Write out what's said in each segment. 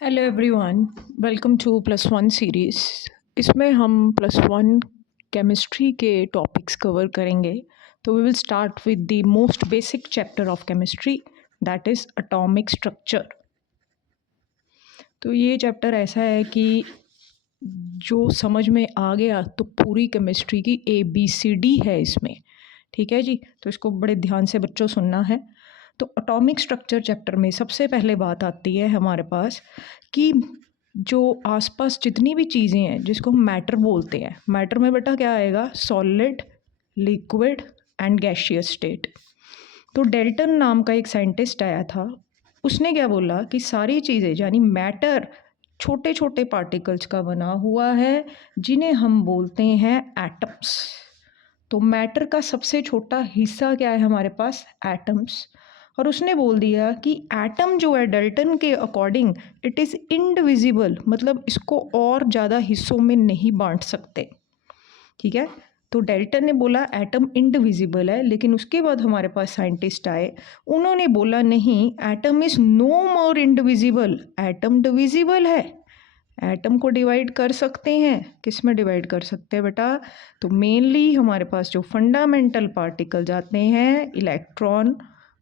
Hello everyone, welcome to plus one series. इसमें हम plus one chemistry के topics cover करेंगे। तो we will start with the most basic chapter of chemistry, that is atomic structure. तो ये chapter ऐसा है कि जो समझ में आ गया तो पूरी केमिस्ट्री की ABCD है इसमें। ठीक है जी, तो इसको बड़े ध्यान से बच्चों सुनना है। तो एटॉमिक स्ट्रक्चर चैप्टर में सबसे पहले बात आती है हमारे पास कि जो आसपास जितनी भी चीज़ें हैं जिसको हम मैटर बोलते हैं, मैटर में बेटा क्या आएगा? Solid, liquid and gaseous state. तो डेल्टन नाम का एक साइंटिस्ट आया था, उसने क्या बोला कि सारी चीज़ें यानी मैटर छोटे छोटे पार्टिकल्स का बना हुआ है जिन्हें हम बोलते हैं एटम्स। तो मैटर का सबसे छोटा हिस्सा क्या है हमारे पास? एटम्स। और उसने बोल दिया कि एटम जो है डेल्टन के अकॉर्डिंग इट इज़ इंडिविजिबल, मतलब इसको और ज़्यादा हिस्सों में नहीं बांट सकते। ठीक है, तो डेल्टन ने बोला एटम इंडिविजिबल है, लेकिन उसके बाद हमारे पास साइंटिस्ट आए, उन्होंने बोला नहीं, atom is no more indivisible, atom divisible है। एटम को डिवाइड कर सकते हैं, किस में डिवाइड कर सकते हैं बेटा? तो मेनली हमारे पास जो फंडामेंटल पार्टिकल्स आते हैं, इलेक्ट्रॉन,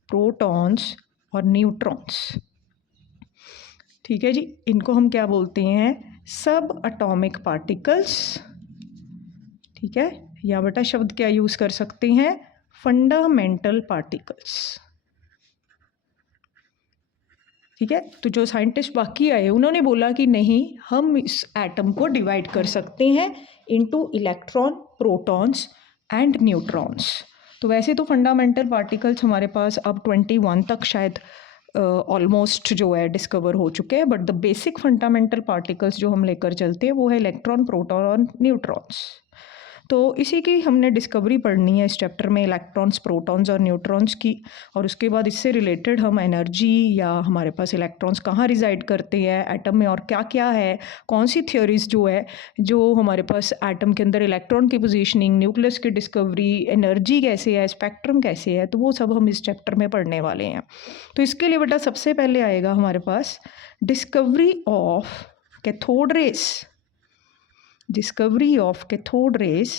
प्रोटॉन्स और न्यूट्रॉन्स। ठीक है जी, इनको हम क्या बोलते हैं? सब एटॉमिक पार्टिकल्स। ठीक है, या बेटा शब्द क्या यूज़ कर सकते हैं? Fundamental particles. ठीक है, तो जो साइंटिस्ट बाकी आए उन्होंने बोला कि नहीं, हम इस एटम को डिवाइड कर सकते हैं into electron, protons and neutrons. तो वैसे तो फंडामेंटल पार्टिकल्स हमारे पास अब 21 तक शायद ऑलमोस्ट जो है डिस्कवर हो चुके हैं, but the basic fundamental particles जो हम लेकर चलते हैं वो है इलेक्ट्रॉन, प्रोटॉन और न्यूट्रॉन्स। तो इसी की हमने डिस्कवरी पढ़नी है इस चैप्टर में, इलेक्ट्रॉन्स, प्रोटॉन्स और न्यूट्रॉन्स की। और उसके बाद इससे रिलेटेड हम एनर्जी या हमारे पास इलेक्ट्रॉन्स कहाँ रिजाइड करते हैं एटम में और क्या क्या है, कौन सी थ्योरीज जो है जो हमारे पास एटम के अंदर इलेक्ट्रॉन की पोजीशनिंग, न्यूक्लियस की डिस्कवरी, एनर्जी कैसे है, स्पेक्ट्रम कैसे है, तो वो सब हम इस चैप्टर में पढ़ने वाले हैं। तो इसके लिए बेटा सबसे पहले आएगा हमारे पास discovery of cathode rays. Discovery of cathode rays.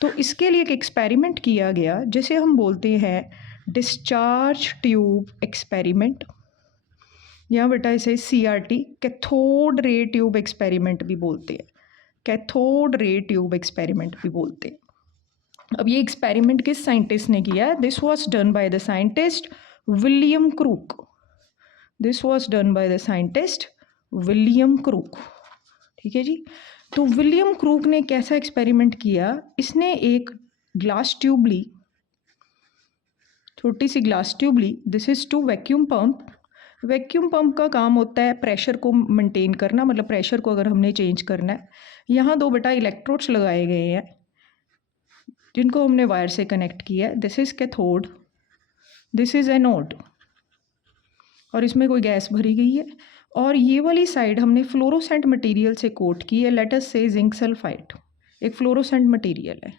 तो इसके लिए एक एक्सपेरिमेंट किया गया जिसे हम बोलते हैं डिस्चार्ज ट्यूब एक्सपेरिमेंट, या बेटा इसे CRT, cathode ray tube experiment भी बोलते हैं, कैथोड रे ट्यूब एक्सपेरिमेंट भी बोलते हैं। अब ये एक्सपेरिमेंट किस साइंटिस्ट ने किया? This was done by the scientist William crook. This was done by the scientist William crook. ठीक है जी, तो विलियम क्रूक ने कैसा एक्सपेरिमेंट किया? इसने एक ग्लास ट्यूब ली, छोटी सी ग्लास ट्यूब ली, this is to vacuum pump. Vacuum pump का काम होता है प्रेशर को मेंटेन करना, मतलब प्रेशर को अगर हमने चेंज करना है। यहाँ दो बेटा इलेक्ट्रोड्स लगाए गए हैं जिनको हमने वायर से कनेक्ट किया है। This is cathode, this is anode, और इसमें कोई गैस भरी गई है। और ये वाली साइड हमने फ्लोरोसेंट मटेरियल से कोट की है, लेट अस से जिंक सल्फाइड, एक फ्लोरोसेंट मटेरियल है।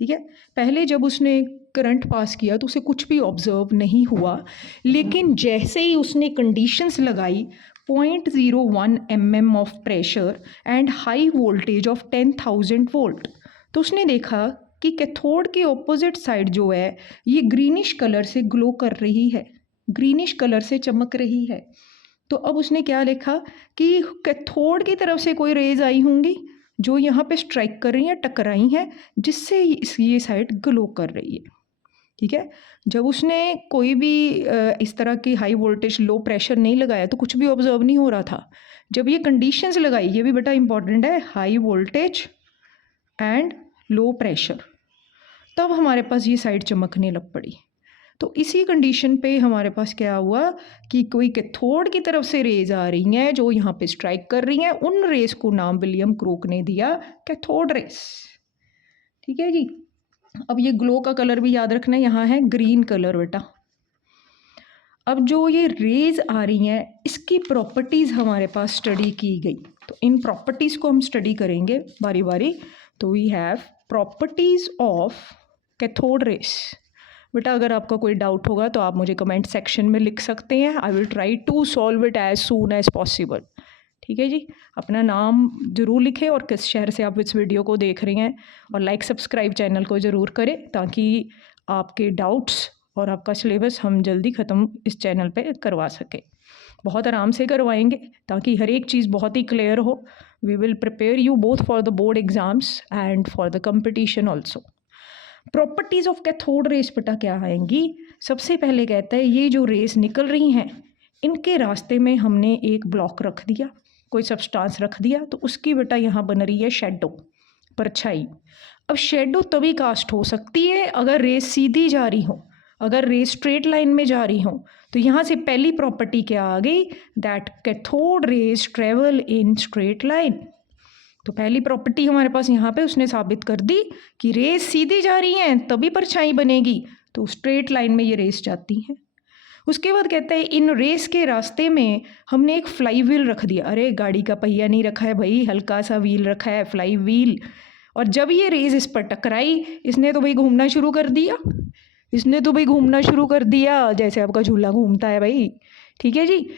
ठीक है, पहले जब उसने करंट पास किया तो उसे कुछ भी ऑब्जर्व नहीं हुआ, लेकिन जैसे ही उसने कंडीशंस लगाई 0.01 mm of pressure and high voltage of 10,000 volt, तो उसने देखा कि कैथोड के ऑपोजिट साइड जो है ये ग्रीनिश कलर से ग्लो कर रही है, ग्रीनिश कलर से चमक रही है। तो अब उसने क्या लिखा कि कैथोड की तरफ से कोई रेज आई होंगी जो यहाँ पे स्ट्राइक कर रही हैं, टकराई हैं, जिससे ये साइड ग्लो कर रही है। ठीक है, जब उसने कोई भी इस तरह की हाई वोल्टेज लो प्रेशर नहीं लगाया तो कुछ भी ऑब्जर्व नहीं हो रहा था। जब ये कंडीशंस लगाई, ये भी बेटा इंपॉर्टेंट है, high voltage and low pressure, तब हमारे पास ये साइड चमकने लग पड़ी। तो इसी कंडीशन पे हमारे पास क्या हुआ कि कोई कैथोड की तरफ से रेज आ रही हैं जो यहाँ पे स्ट्राइक कर रही हैं, उन रेस को नाम विलियम क्रूक ने दिया कैथोड रेस। ठीक है जी, अब ये ग्लो का कलर भी याद रखना, यहाँ है ग्रीन कलर बेटा। अब जो ये रेज आ रही हैं इसकी प्रॉपर्टीज़ हमारे पास स्टडी की गई, तो इन प्रॉपर्टीज़ को हम स्टडी करेंगे बारी बारी। तो we have properties of cathode rays. बेटा अगर आपका कोई डाउट होगा तो आप मुझे कमेंट सेक्शन में लिख सकते हैं, I will try to solve it as soon as possible. ठीक है जी, अपना नाम ज़रूर लिखें और किस शहर से आप इस वीडियो को देख रहे हैं, और लाइक सब्सक्राइब चैनल को ज़रूर करें ताकि आपके डाउट्स और आपका सिलेबस हम जल्दी ख़त्म इस चैनल पे करवा सकें। बहुत आराम से करवाएंगे ताकि हर एक चीज़ बहुत ही क्लियर हो। We will prepare you both for the board exams and for the competition also. Properties of cathode rays बेटा क्या आएंगी? सबसे पहले कहता है ये जो रेस निकल रही हैं इनके रास्ते में हमने एक ब्लॉक रख दिया, कोई सब्सटेंस रख दिया, तो उसकी बेटा यहाँ बन रही है शेडो, परछाई। अब शेडो तभी कास्ट हो सकती है अगर रेस सीधी जा रही हो, अगर रेस स्ट्रेट लाइन में जा रही हो। तो यहाँ से पहली प्रॉपर्टी क्या आ गई? That cathode rays travel in straight line. तो पहली प्रॉपर्टी हमारे पास यहाँ पे उसने साबित कर दी कि रेस सीधी जा रही है तभी परछाई बनेगी, तो स्ट्रेट लाइन में ये रेस जाती है। उसके बाद कहता है इन रेस के रास्ते में हमने एक फ्लाई व्हील रख दिया। अरे गाड़ी का पहिया नहीं रखा है भाई, हल्का सा व्हील रखा है, फ्लाई व्हील। और जब ये रेस इस पर टकराई इसने तो भाई घूमना शुरू कर दिया, इसने तो भाई घूमना शुरू कर दिया, जैसे आपका झूला घूमता है भाई, ठीक है जी।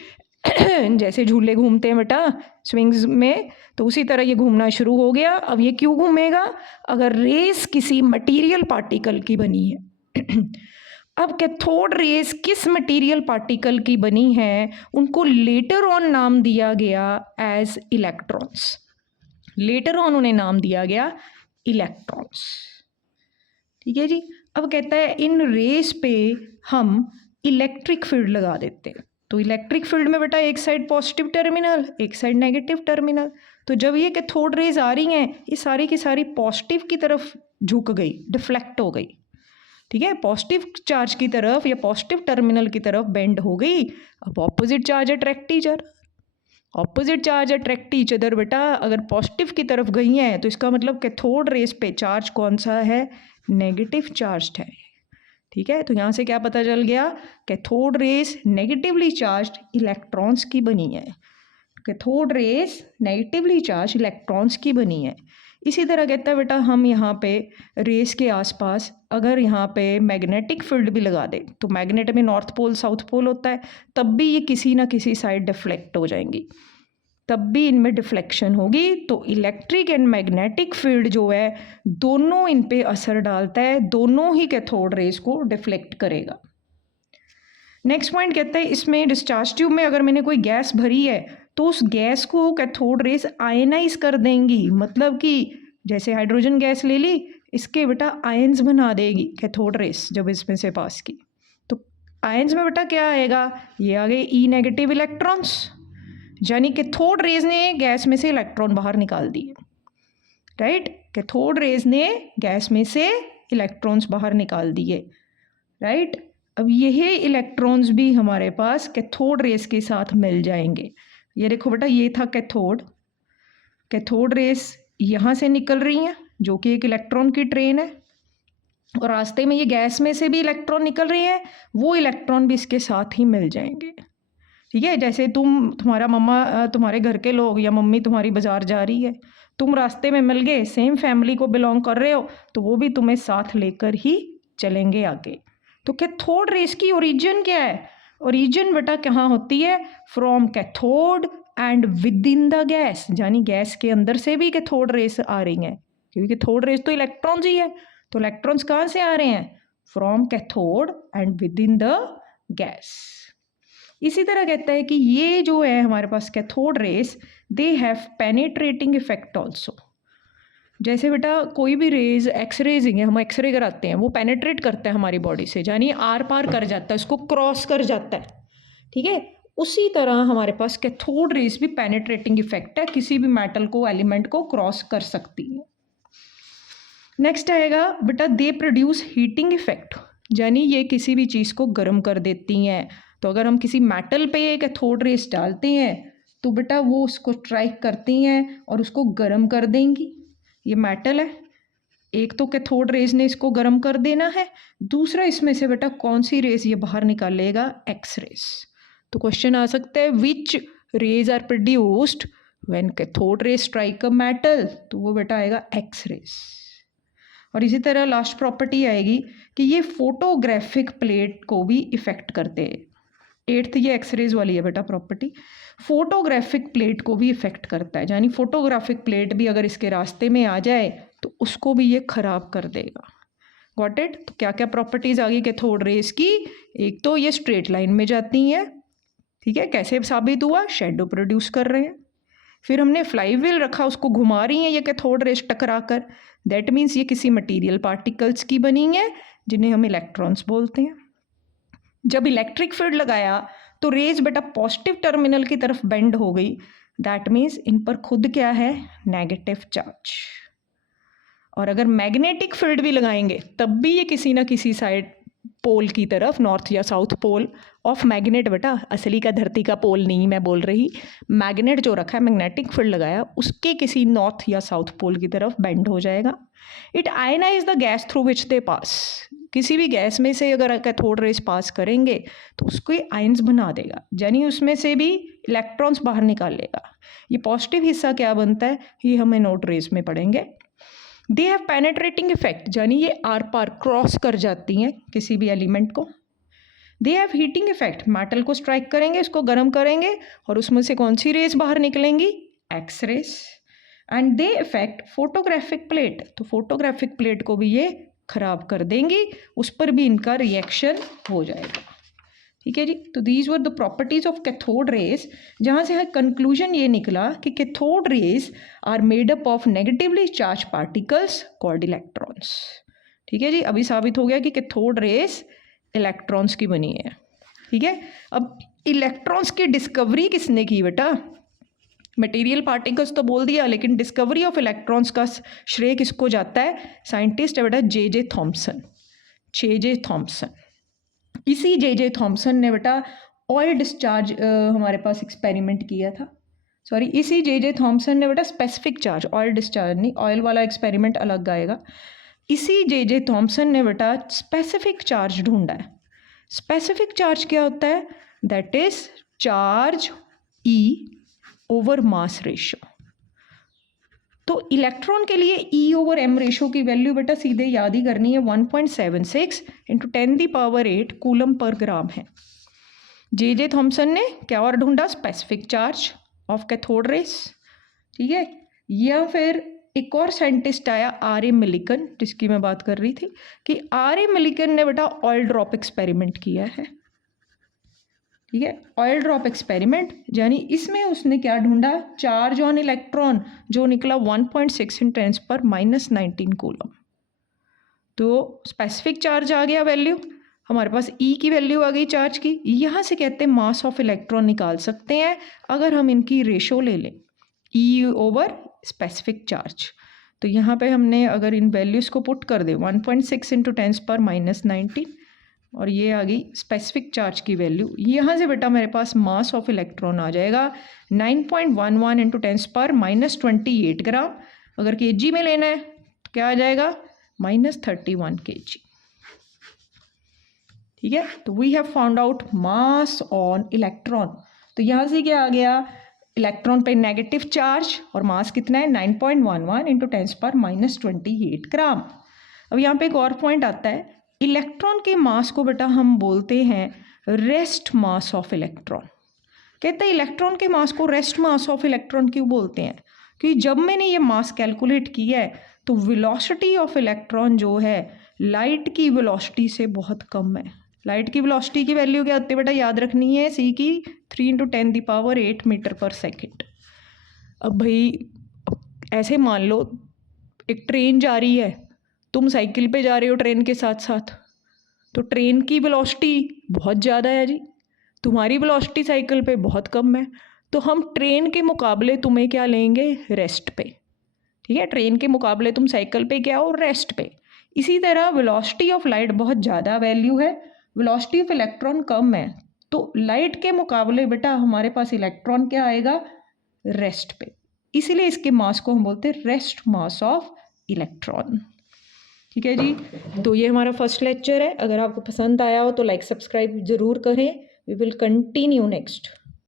जैसे झूले घूमते हैं बेटा स्विंग्स में, तो उसी तरह ये घूमना शुरू हो गया। अब ये क्यों घूमेगा? अगर रेस किसी मटेरियल पार्टिकल की बनी है। अब कैथोड रेस किस मटेरियल पार्टिकल की बनी है, उनको लेटर ऑन नाम दिया गया एज इलेक्ट्रॉन्स। लेटर ऑन उन्हें नाम दिया गया इलेक्ट्रॉन्स, ठीक है जी। अब कहता है इन रेस पे हम इलेक्ट्रिक फील्ड लगा देते हैं। तो इलेक्ट्रिक फील्ड में बेटा एक साइड पॉजिटिव टर्मिनल, एक साइड नेगेटिव टर्मिनल। तो जब ये कैथोड रेज आ रही हैं ये सारी की सारी पॉजिटिव की तरफ झुक गई, डिफ्लेक्ट हो गई, ठीक है, पॉजिटिव चार्ज की तरफ या पॉजिटिव टर्मिनल की तरफ बेंड हो गई। अब opposite charge attract each other, opposite charge attract each other बेटा अगर पॉजिटिव की तरफ गई हैं तो इसका मतलब कैथोड रेस पे चार्ज कौन सा है? नेगेटिव चार्ज है, ठीक है। तो यहाँ से क्या पता चल गया? Cathode rays negatively charge electrons की बनी है। Cathode rays negatively charge electrons की बनी है। इसी तरह कहता है बेटा हम यहाँ पे रेस के आसपास अगर यहाँ पे मैग्नेटिक फील्ड भी लगा दें, तो मैग्नेट में नॉर्थ पोल साउथ पोल होता है, तब भी ये किसी ना किसी साइड डिफ्लेक्ट हो जाएंगी, तब भी इनमें डिफ्लेक्शन होगी। तो इलेक्ट्रिक एंड मैग्नेटिक फील्ड जो है दोनों इन पे असर डालता है, दोनों ही कैथोड रेस को डिफ्लेक्ट करेगा। नेक्स्ट पॉइंट कहता है इसमें डिस्चार्ज ट्यूब में अगर मैंने कोई गैस भरी है तो उस गैस को कैथोड रेस आयनाइज कर देंगी, मतलब कि जैसे हाइड्रोजन गैस ले ली, इसके बेटा आयंस बना देगी कैथोड रेस जब इसमें से पास की। तो आयंस में बेटा क्या आएगा? ये आ गए ई नेगेटिव इलेक्ट्रॉन्स, यानी कैथोड रेज ने गैस में से इलेक्ट्रॉन बाहर निकाल दिए, राइट। कैथोड रेज ने गैस में से इलेक्ट्रॉन्स बाहर निकाल दिए, राइट। अब यही इलेक्ट्रॉन्स भी हमारे पास कैथोड रेस के साथ मिल जाएंगे। ये देखो बेटा ये था कैथोड, कैथोड रेस यहाँ से निकल रही हैं जो कि एक इलेक्ट्रॉन की ट्रेन है, और रास्ते में ये गैस में से भी इलेक्ट्रॉन निकल रही है, वो इलेक्ट्रॉन भी इसके साथ ही मिल जाएंगे, ठीक है। जैसे तुम्हारा मम्मा तुम्हारे घर के लोग या मम्मी तुम्हारी बाज़ार जा रही है, तुम रास्ते में मिल गए, सेम फैमिली को बिलोंग कर रहे हो, तो वो भी तुम्हें साथ लेकर ही चलेंगे आगे। तो कैथोड रेस की ओरिजिन क्या है? ओरिजिन बेटा कहाँ होती है? From cathode and within the gas, यानी गैस के अंदर से भी कैथोड रेस आ रही हैं, क्योंकि कैथोड रेस तो इलेक्ट्रॉन्स ही है। तो इलेक्ट्रॉन्स कहाँ से आ रहे हैं? From cathode and within the gas. इसी तरह कहता है कि ये जो है हमारे पास cathode rays they have penetrating effect also. जैसे बेटा कोई भी रेज एक्सरेजिंग है, हम एक्सरे कराते हैं, वो पेनेट्रेट करता है हमारी बॉडी से, यानी आर पार कर जाता है, उसको क्रॉस कर जाता है, ठीक है। उसी तरह हमारे पास कैथोड रेस भी पेनेट्रेटिंग इफेक्ट है, किसी भी मेटल को एलिमेंट को क्रॉस कर सकती है। नेक्स्ट आएगा बेटा दे प्रोड्यूस हीटिंग इफेक्ट, यानी ये किसी भी चीज़ को गर्म कर देती हैं। तो अगर हम किसी मेटल पे कैथोड रेस डालते हैं तो बेटा वो उसको स्ट्राइक करती हैं और उसको गर्म कर देंगी। ये मेटल है, एक तो कैथोड रेस ने इसको गर्म कर देना है, दूसरा इसमें से बेटा कौन सी रेस ये बाहर निकालेगा? X rays. तो क्वेश्चन आ सकता है which rays are produced when cathode rays strike a metal, तो वो बेटा आएगा एक्स रेस। और इसी तरह लास्ट प्रॉपर्टी आएगी कि ये फोटोग्राफिक प्लेट को भी इफेक्ट करते हैं, 8th ये एक्सरेज वाली है बेटा प्रॉपर्टी। फोटोग्राफिक प्लेट को भी इफेक्ट करता है, यानी फोटोग्राफिक प्लेट भी अगर इसके रास्ते में आ जाए तो उसको भी ये खराब कर देगा। Got it? तो क्या क्या प्रॉपर्टीज आ गई कैथोड रेज की? एक तो ये स्ट्रेट लाइन में जाती हैं, ठीक है, कैसे साबित हुआ? शेडो प्रोड्यूस कर रहे हैं। फिर हमने फ्लाईव्हील रखा, उसको घुमा रही हैं ये कैथोड रेज टकरा कर, दैट मीन्स ये किसी मटीरियल पार्टिकल्स की बनी है जिन्हें हम इलेक्ट्रॉन्स बोलते हैं। जब इलेक्ट्रिक फील्ड लगाया तो रेज बेटा पॉजिटिव टर्मिनल की तरफ बेंड हो गई, दैट मीन्स इन पर खुद क्या है? Negative charge. और अगर मैग्नेटिक फील्ड भी लगाएंगे तब भी ये किसी ना किसी साइड पोल की तरफ, नॉर्थ या साउथ पोल ऑफ मैग्नेट बेटा, असली का धरती का पोल नहीं मैं बोल रही, मैग्नेट जो रखा है मैग्नेटिक फील्ड लगाया उसके किसी नॉर्थ या साउथ पोल की तरफ बेंड हो जाएगा। It ionize the gas through which they pass, किसी भी गैस में से अगर कैथोड रेज पास करेंगे तो उसको आयंस बना देगा, यानी उसमें से भी इलेक्ट्रॉन्स बाहर निकाल लेगा। ये पॉजिटिव हिस्सा क्या बनता है ये हम एनोड रेज में पढ़ेंगे। दे हैव पेनेट्रेटिंग इफेक्ट, यानी ये आर पार क्रॉस कर जाती हैं किसी भी एलिमेंट को। They have heating effect, metal को स्ट्राइक करेंगे, इसको गर्म करेंगे और उसमें से कौन सी रेज बाहर निकलेंगी? X rays. And they effect photographic plate, तो फोटोग्राफिक प्लेट को भी ये खराब कर देंगी, उस पर भी इनका रिएक्शन हो जाएगा। ठीक है जी, तो these were the properties of cathode rays, जहाँ से कंक्लूजन ये निकला कि cathode rays are made up of negatively charge particles called electrons. ठीक है जी, अभी साबित हो गया कि कैथोड रेज इलेक्ट्रॉन्स की बनी है। ठीक है, अब इलेक्ट्रॉन्स की डिस्कवरी किसने की बेटा? मटेरियल पार्टिकल्स तो बोल दिया, लेकिन डिस्कवरी ऑफ इलेक्ट्रॉन्स का श्रेय किसको जाता है? साइंटिस्ट है बेटा जे थॉम्सन, जे थॉम्सन। इसी जे थॉम्सन ने बेटा ऑयल डिस्चार्ज हमारे पास एक्सपेरिमेंट किया था, सॉरी इसी जे थॉम्सन ने बेटा स्पेसिफिक चार्ज, ऑयल डिस्चार्ज नहीं, ऑयल वाला एक्सपेरिमेंट अलग आएगा। इसी जे थॉम्सन ने बेटा स्पेसिफिक चार्ज ढूंढा है। स्पेसिफिक चार्ज क्या होता है? That is charge E over mass ratio. तो इलेक्ट्रॉन के लिए E ओवर M रेशो की वैल्यू बेटा सीधे याद ही करनी है, 1.76 इंटू 10⁸ कूलम पर ग्राम है। जे थॉम्सन ने क्या और ढूंढा? Specific charge of cathode raise. ठीक है, या फिर एक और साइंटिस्ट आया R.A. मिलिकन, जिसकी मैं बात कर रही थी कि R.A. मिलिकन ने बेटा ऑयल ड्रॉप एक्सपेरिमेंट किया है। ठीक है, ऑयल ड्रॉप एक्सपेरिमेंट, यानी इसमें उसने क्या ढूंढा? चार्ज ऑन इलेक्ट्रॉन, जो निकला 1.6 × 10⁻19 कूलम। तो स्पेसिफिक चार्ज आ गया वैल्यू, हमारे पास E की वैल्यू आ गई चार्ज की। यहाँ से कहते हैं मास ऑफ इलेक्ट्रॉन निकाल सकते हैं अगर हम इनकी रेशो ले लें, E ओवर स्पेसिफिक चार्ज। तो यहाँ पे हमने अगर इन वैल्यूज़ को पुट कर दें 1.6 × 10⁻19 और ये आ गई स्पेसिफिक चार्ज की वैल्यू, यहाँ से बेटा मेरे पास मास ऑफ इलेक्ट्रॉन आ जाएगा 9.11 × 10⁻28 ग्राम। अगर kg में लेना है तो क्या आ जाएगा? -31 kg। ठीक है, तो we have found out mass on electron. तो यहाँ से क्या आ गया? इलेक्ट्रॉन पे नेगेटिव चार्ज और मास कितना है? 9.11 × 10⁻28 ग्राम। अब यहाँ पे एक और पॉइंट आता है, इलेक्ट्रॉन के मास को बेटा हम बोलते हैं रेस्ट मास ऑफ इलेक्ट्रॉन। कहते हैं इलेक्ट्रॉन के मास को रेस्ट मास ऑफ इलेक्ट्रॉन क्यों बोलते हैं? क्योंकि जब मैंने ये मास कैलकुलेट किया है तो वेलोसिटी ऑफ इलेक्ट्रॉन जो है लाइट की वेलोसिटी से बहुत कम है। लाइट की वेलोसिटी की वैल्यू क्या होती है बेटा? याद रखनी है, c की 3 × 10⁸ मीटर/सेकेंड। अब भाई ऐसे मान लो एक ट्रेन जा रही है, तुम साइकिल पे जा रहे हो ट्रेन के साथ साथ, तो ट्रेन की वेलोसिटी बहुत ज़्यादा है जी, तुम्हारी वेलोसिटी साइकिल पे बहुत कम है, तो हम ट्रेन के मुकाबले तुम्हें क्या लेंगे? रेस्ट पे। ठीक है, ट्रेन के मुकाबले तुम साइकिल पे क्या हो? रेस्ट पे। इसी तरह वेलोसिटी ऑफ लाइट बहुत ज़्यादा वैल्यू है, वेलोसिटी ऑफ इलेक्ट्रॉन कम है, तो लाइट के मुकाबले बेटा हमारे पास इलेक्ट्रॉन क्या आएगा? रेस्ट पे। इसीलिए इसके मास को हम बोलते हैं रेस्ट मास ऑफ इलेक्ट्रॉन। ठीक है जी, तो ये हमारा फर्स्ट लेक्चर है। अगर आपको पसंद आया हो तो लाइक सब्सक्राइब ज़रूर करें। We will continue next.